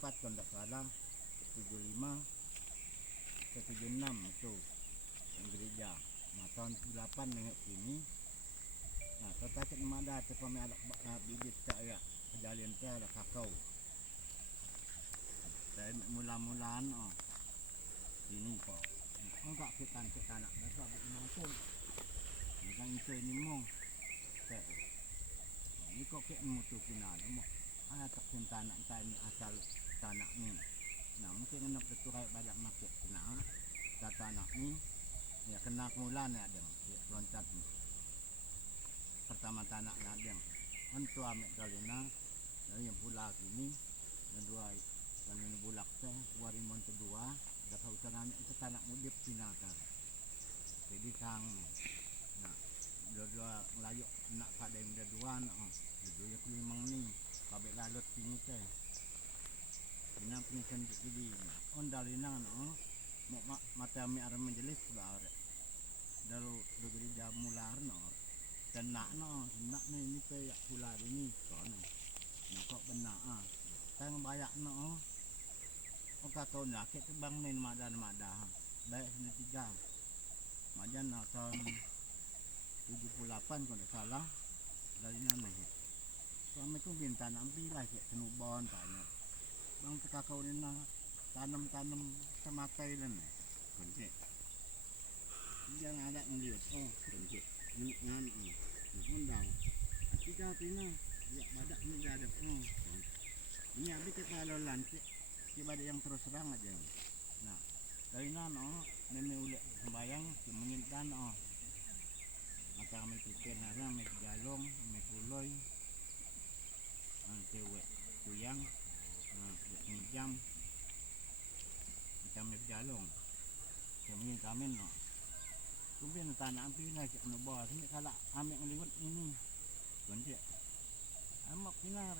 74 kalau tidak salah, 75 ke 76 itu gereja. Nah tahun 78 nengok sini. Nah tertakat ada kami ada bibit tak ya kejalian teh ada kakao. Saya mula-mulaan sini kok. Enggak kita anak besar begini pun. Bukan itu ini mong. Ini kok kayak mutu kena mau ada tak tanah asal tanah ni. Nah mungkin nak betul kayak banyak market kena tanah ni. Ya kena kemulan ya ada loncat ni. Pertama tanah ada. Untuk ambil dalina dari yang pula sini dan dua dan yang bulak teh warimon kedua dah usaha itu tanah mudip sinakan. Jadi sang nah dua layuk nak pada yang dua dua yang kelimang ni kabel lalut sini teh ina penisen jadi on dalina mata mi arah menjelis bar dalu dogeri jamular dan nak ni teh yak pula ini sono nak kok benak tang bayak kau nak ke bang nen madan baik sini 3 majan tahun 78 kalau tidak salah dari mana ya suami tu minta ambil lah cik tenubon tanya bang kakao ni tanam tematai lah ni kunci jangan ada ngeliat kunci ngan undang tiga pina ya badak ni dah ada ini habis kita lalu lancik kita ada yang terus serang aja nah dari nano nenek ulet sembayang mengintan mata kami pikir nara kami galong kami puloy cewek kuyang jam kami galong kami kamen kemudian tanah ambil lagi nubar ini kalau ambil ngeliwat ini kunci amak pinar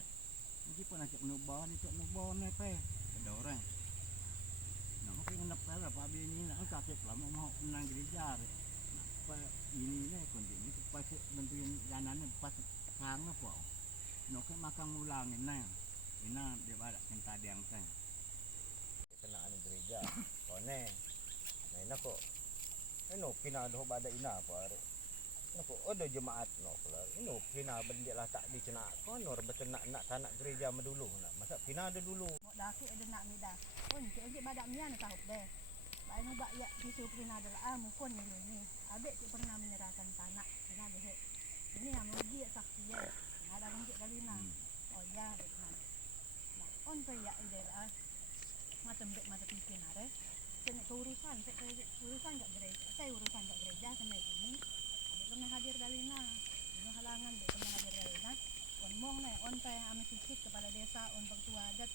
ini pun nak nubar ni cak nubar ni pe ada orang nak mungkin nak pera pak bini nak sakit lama mau menang gereja ini ni kunci ni pas bentuin jalan pas kang apa nak ke makan ulang ni ina dia badak cinta dia yang saya kena anu gereja kone nah kok eno kina do badak ina apa kok ada jemaat no kalau eno kina bendik lah tak dicena konor betul nak tanak gereja dulu nak masa kina ada dulu mau daki ada nak mida cik badak mian tahu deh baik nubak ya disu kina adalah mukon ni abek cik pernah menyerahkan tanah kina deh ini yang dia saksi ya ada ngejek dalina oh ya nah on pe ya daerah macam dek mata pikir are kena urusan enggak gereja saya urusan enggak gereja kena ini ada pernah hadir dalina ini halangan dek pernah hadir dalina on mong on pe ame sikit kepala desa on pertua adat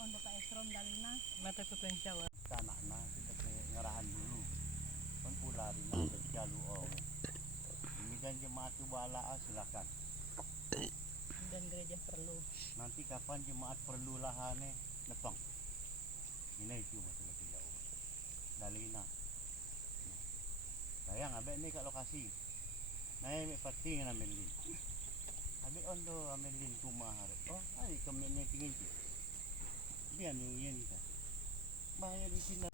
on bapak Esrom dalina mata kepencawan tanahna kita ke ngarahan dulu on pula dina berjalu ini dan jemaat bala silakan dan gereja perlu nanti kapan jemaat perlu lahane nepang ini itu masalah kita dalina sayang abek ni kat lokasi naik pati ngana melin abek ondo amelin rumah hari hari kami ni tinggi dia nungguin kita bayar di sini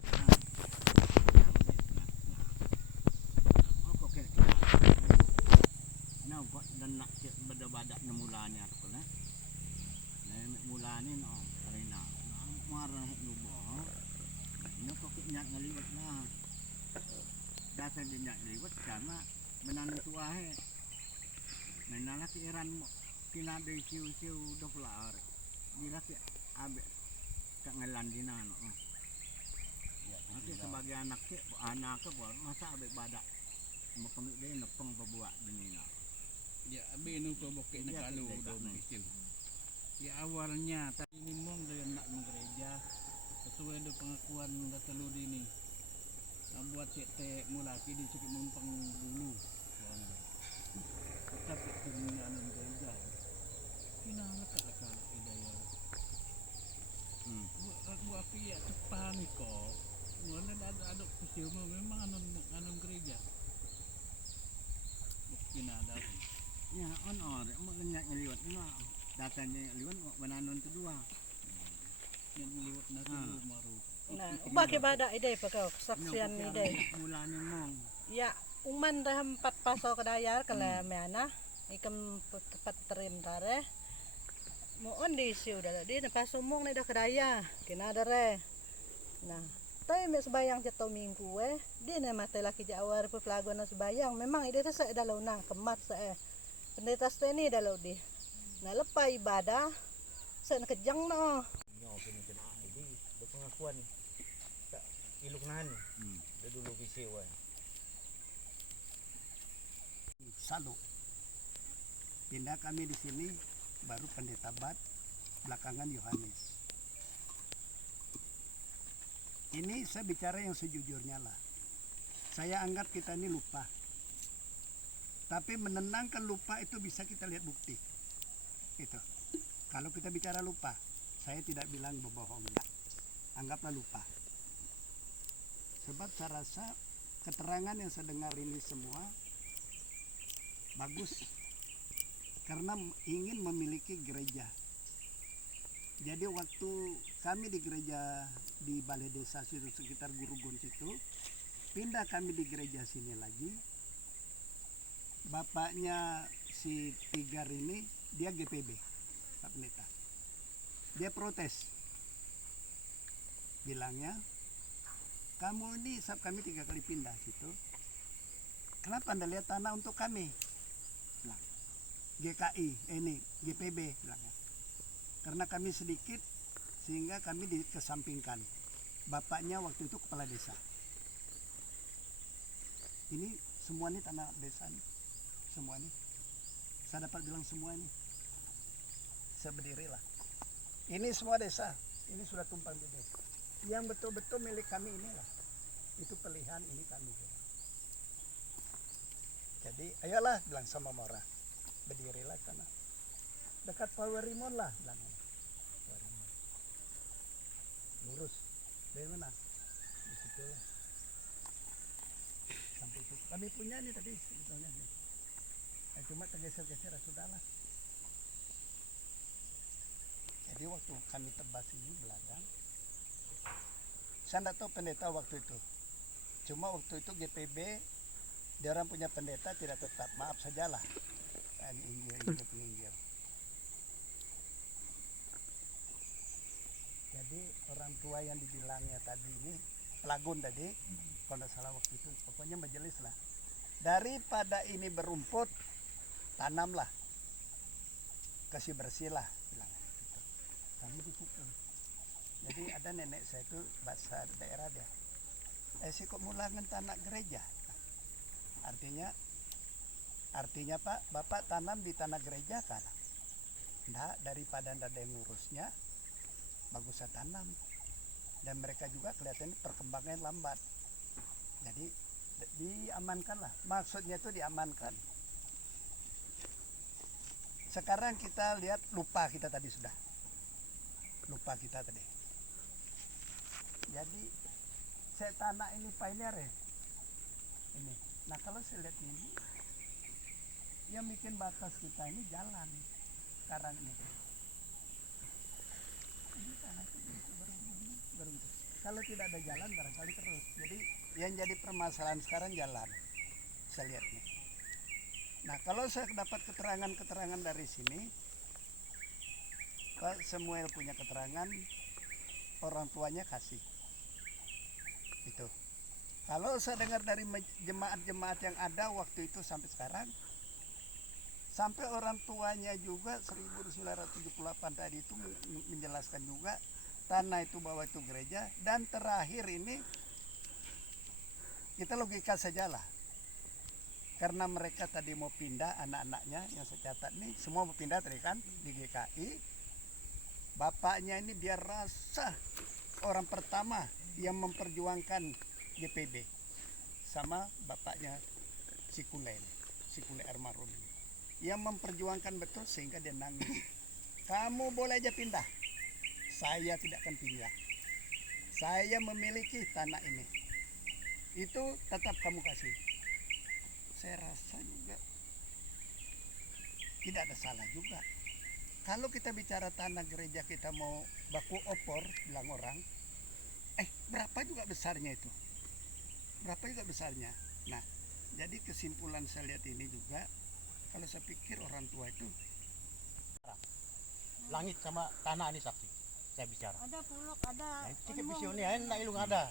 buat dan nak cek badak nemulanya apa lah, mulanya karena marah nubuh, ini kok nyak ngeliwat lah, dasar dia nyak ngeliwat karena menanam tua menalah Iran kena dari siu 12 bila ke abek tak ngelan di nano, nanti sebagai anak ke masa abek badak, mau kami dia nepeng berbuat begini. Ya abinu ko bokek na kalu do misil. Ya awalnya tadi ini mong dari nak gereja sesuai dengan pengakuan datelu ini. Buat cek mula kini sikit numpang dulu. Tapi dengan gereja. Kina lekat idaya. Buat kia cepat ni ko. Mana ada kusil memang anon gereja. Mungkin ada. Ya on mau nyak ngeliwat ni datanya ngeliwat mau menanon kedua Yang liwat na tulo maru. Nah, ubah bada ide pagka kesaksian ide. Mula ni mong. Ya, uman dah 4 paso kedayar kala meana ikam tepat terim tare. Moon di siu dah di pasumong ni dah kedaya kina dare. Nah, tay mes bayang jatuh minggu di na mate laki jawar pelago na sebayang memang ide sa dalau nang kemat sa pendeta steni dalau di. Nah, lepas ibadah sa nakejang no. Nyo kini ini berpengakuan tak iluknahan dah dulu kisiwa Salo. Pindah kami di sini baru pendeta Bat, belakangan Yohanes. Ini saya bicara yang sejujurnya lah. Saya anggap kita ini lupa. Tapi menenangkan lupa itu bisa kita lihat bukti. Itu. Kalau kita bicara lupa, saya tidak bilang berbohong, enggak. Anggaplah lupa. Sebab saya rasa keterangan yang saya dengar ini semua bagus. Karena ingin memiliki gereja. Jadi waktu kami di gereja di Balai Desa situ sekitar Gurugon situ, pindah kami di gereja sini lagi. Bapaknya si Tigar ini dia GPB, Pak Pendeta. Dia protes. Bilangnya, kamu ini saat kami 3 kali pindah situ, kenapa Anda lihat tanah untuk kami? Bilang, GKI, ini GPB bilangnya. Karena kami sedikit sehingga kami dikesampingkan. Bapaknya waktu itu kepala desa. Ini semua ini tanah desa nih. Semua ini. Saya dapat bilang semua ini. Saya berdirilah. Ini semua desa. Ini sudah tumpang di desa. Yang betul-betul milik kami inilah. Itu pilihan ini kami. Jadi ayolah bilang sama Mora. Berdirilah sana. Dekat Pawarimon lah bilangnya. Pawarimon. Lurus. Dari mana? Di situ lah. Sampai itu. Kami punya nih tadi sebetulnya nih. Cuma tergeser-geser sudahlah. Jadi waktu kami tebas ini belakang, saya tidak tahu pendeta waktu itu. Cuma waktu itu GPB, dia orang punya pendeta tidak tetap, maaf sajalah. Inggil. Jadi orang tua yang dibilangnya tadi ini, Pelagun tadi, kalau tidak salah waktu itu, pokoknya majelis lah. Daripada ini berumput, tanamlah, kasih bersih lah, bilangnya. Gitu. Kami dipukul. Jadi ada nenek saya itu bahasa daerah dia. Si kok mulangan tanah gereja. Artinya Pak, Bapak tanam di tanah gereja kan? Nah, daripada ada yang ngurusnya, bagus saya tanam. Dan mereka juga kelihatan perkembangan lambat. Jadi diamankan lah. Maksudnya itu diamankan. Sekarang kita lihat lupa kita tadi sudah. Lupa kita tadi. Jadi saya tanah ini pioneer ya. Ini. Nah kalau saya lihat ini, yang bikin batas kita ini jalan. Sekarang ini. Ini tanah itu baru itu. Kalau tidak ada jalan barangkali terus. Jadi yang jadi permasalahan sekarang jalan. Saya lihat nih. Nah kalau saya dapat keterangan dari sini, Pak Samuel punya keterangan, orang tuanya kasih. Itu. Kalau saya dengar dari jemaat-jemaat yang ada waktu itu sampai sekarang, sampai orang tuanya juga 1978 tadi itu menjelaskan juga tanah itu bahwa itu gereja. Dan terakhir ini kita logika sajalah, karena mereka tadi mau pindah, anak-anaknya yang saya catat nih semua mau pindah tadi kan di GKI. Bapaknya ini biar rasa orang pertama yang memperjuangkan GPB sama bapaknya Sikule almarhum yang memperjuangkan betul sehingga dia nangis. Kamu boleh aja pindah, saya tidak akan pindah. Saya memiliki tanah ini, itu tetap kamu kasih. Saya rasa juga tidak ada salah juga. kalau kita bicara tanah gereja kita mau baku opor, bilang orang, berapa juga besarnya itu? Berapa juga besarnya? Nah, jadi kesimpulan saya lihat ini juga, kalau saya pikir orang tua itu Langit sama tanah ini saksi. Saya bicara. Ada pulok, ada. Cikit visionya na ilung ada.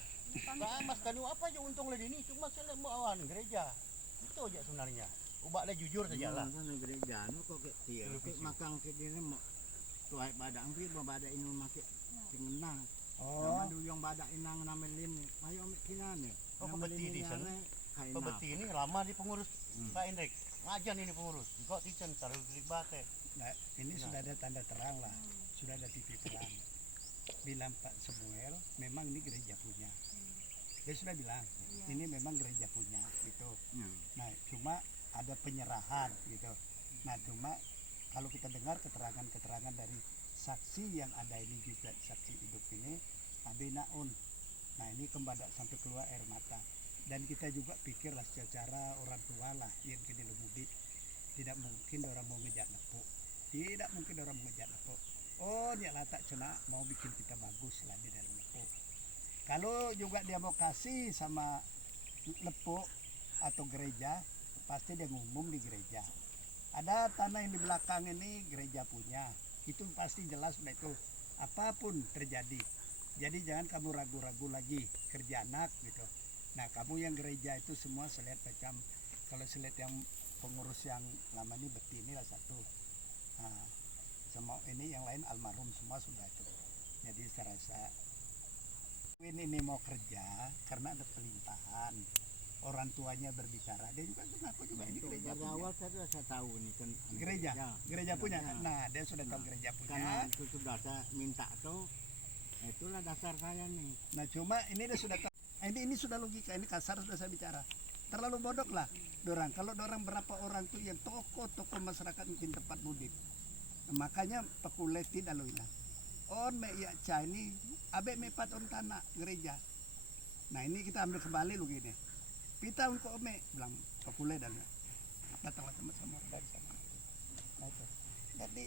Mas kanu apa aja untung lagi ini cuma saya mau awan gereja. Itu aja sebenarnya. Ubah jujur saja lah. Kan gereja nu kok ke tiar. Makang ke diri mau tuai badang pir bada inu make cengenang. oh Sama yang bada inang namelin. Ayo kinane. Oh, kebeti di sana. Pebeti ini lama di pengurus Pak Indrik. Ngajan ini pengurus. Kok ticen taruh di bate. nah, ini sudah ada tanda terang lah, sudah ada titik terang. Bilang Pak Samuel, memang ini gereja punya. Dia sudah bilang, ini memang gereja punya gitu. Nah, cuma ada penyerahan gitu. Nah, cuma kalau kita dengar keterangan-keterangan dari saksi yang ada ini juga, saksi hidup ini, Abi Naun. Nah, ini kembadak sampai keluar air mata. Dan kita juga pikirlah secara orang tua lah yang kini lemudi. Tidak mungkin orang mau ngejar nepuk. Tidak mungkin orang mau ngejar nepuk. Oh, dia latak cena mau bikin kita bagus lah di dalam nepuk. Kalau juga dia mau kasih sama lepuk atau gereja, pasti dia ngumum di gereja. Ada tanah yang di belakang ini gereja punya. Itu pasti jelas lah itu. Apapun terjadi. Jadi jangan kamu ragu-ragu lagi kerja anak gitu. Nah, kamu yang gereja itu semua saya lihat macam, kalau saya lihat yang pengurus yang lama ini Betini lah satu. Nah, sama ini yang lain almarhum semua sudah itu. Jadi saya rasa ini mau kerja karena ada pelimpahan. Orang tuanya berbicara, dia juga ngaku juga ini gereja punya. Awal saya tahu ini kan Gereja punya. Nah, dia sudah tahu gereja punya. Karena itu sudah saya minta tuh, itulah dasar saya nih. Nah, cuma ini dia sudah tahu. Ini sudah logika, ini kasar sudah saya bicara. Terlalu bodoh lah dorang. Kalau dorang berapa orang tuh yang tokoh-tokoh masyarakat mungkin tempat mudik. Nah, makanya pekulet tidak lo hilang. On me ya ca ini abe me pat on tanah gereja. Nah, ini kita ambil kembali lo gini. Pita untuk ome bilang pekulet dan datanglah sama-sama dari sana. Nah, itu. Jadi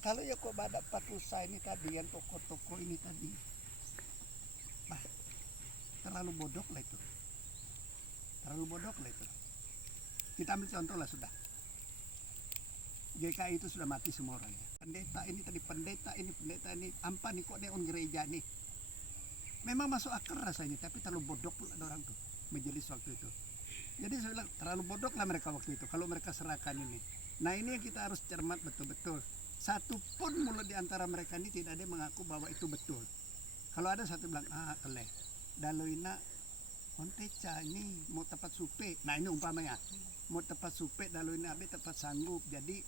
kalau ya kok badak patusa ini tadi yang tokoh-tokoh ini tadi. Terlalu bodoh lah itu. Terlalu bodoh lah itu. Kita ambil contoh lah sudah. GKI itu sudah mati semua orangnya. Pendeta ini, ampa nih kok neon gereja nih. Memang masuk akal rasanya, tapi terlalu bodoh pula orang tuh majelis waktu itu. Jadi saya bilang terlalu bodoh lah mereka waktu itu kalau mereka serahkan ini. Nah, ini yang kita harus cermat betul-betul. Satu pun mulut di antara mereka ini tidak ada yang mengaku bahwa itu betul. Kalau ada satu bilang keleh. Daloina onteca ini mau tepat supe. Nah, ini umpamanya mau tepat supe daloina abe tepat sanggup. Jadi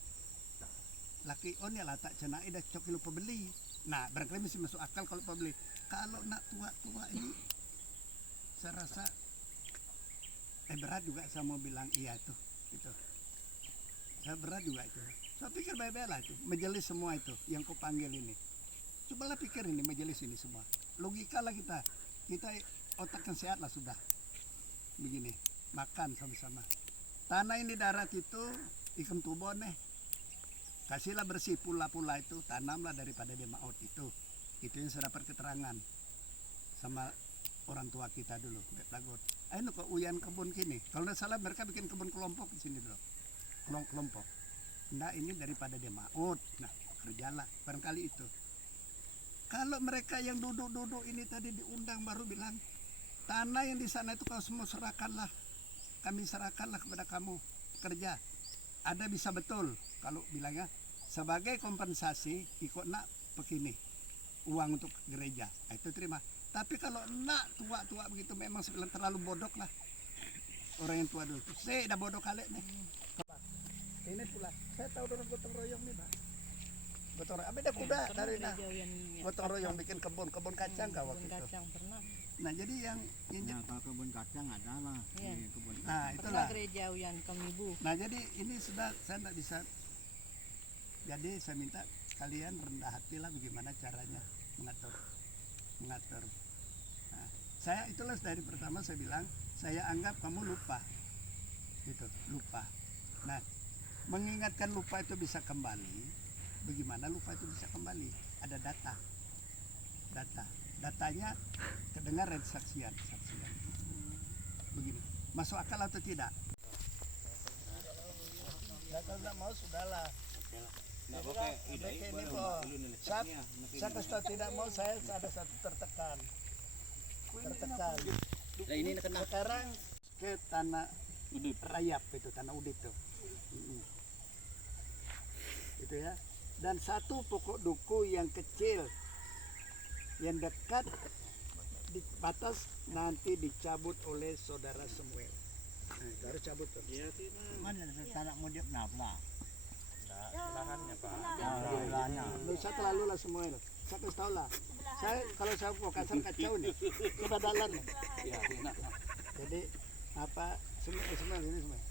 laki on ya latak cena ida cok lupa beli. Nah, barangkali masih masuk akal kalau pembeli. Kalau nak tua-tua ini saya rasa berat juga saya mau bilang iya tuh gitu. Saya berat juga itu. Saya pikir baik-baik lah itu majelis semua itu yang kau panggil ini. Cobalah pikir ini majelis ini semua. Logika lah kita otak yang sehat lah sudah. Begini, makan sama-sama. Tanah yang di darat itu ikan tubon kasihlah bersih pula-pula itu, tanamlah daripada dia maut itu. Itu yang saya dapat keterangan sama orang tua kita dulu, Betlagot. Ayo kok uyan kebun kini. Kalau tidak salah mereka bikin kebun kelompok di sini dulu. Kelompok. Nah, ini daripada dia maut. Nah, kerjalah barangkali itu. Kalau mereka yang duduk-duduk ini tadi diundang baru bilang, tanah yang di sana itu kau semua serahkanlah. Kami serahkanlah kepada kamu kerja. Ada bisa betul kalau bilangnya sebagai kompensasi ikut nak begini uang untuk gereja. Itu terima. Tapi kalau nak tua-tua begitu memang sebilang terlalu bodoh lah. Orang yang tua dulu. Saya dah bodoh kali nih. Ini pula. Saya tahu orang gotong royong nih, Pak. Gotong royong. Beda kuda dari nah. Gotong royong bikin kebun kacang kah waktu itu. Kacang pernah. Nah, jadi yang kalau kebun kacang ada lah. Iya. Kebun nah, Pernah itulah. gereja Uyan Kamibu. Nah, jadi ini sudah saya tidak bisa. Jadi saya minta kalian rendah hati lah bagaimana caranya mengatur. Nah, saya itulah dari pertama saya bilang, saya anggap kamu lupa. Gitu, lupa. Nah, mengingatkan lupa itu bisa kembali Bagaimana lupa itu bisa kembali? Ada datanya kedengaran saksian. Begini, masuk akal atau tidak? Nah, kalau nggak mau sudahlah. Nggak Jadi pakai kan, ide ini baru kok. dulu nih Saat letaknya. saya kasih tahu tidak mau, saya ada satu tertekan. Nah ini kena Sekarang ke tanah udut. rayap itu, tanah udit tuh. Itu ya. Dan satu pokok duku yang kecil yang dekat di batas nanti dicabut oleh saudara Samuel. Nah, baru cabut tuh. Mana tanah mau dia kenapa? Lahannya Pak. Belanya. Lu saya terlalu lah Samuel. Saya kasih tahu lah. Saya kalau saya mau kasar kacau nih. Kebadalan nih. Ya, enak. Jadi apa Samuel ini Samuel.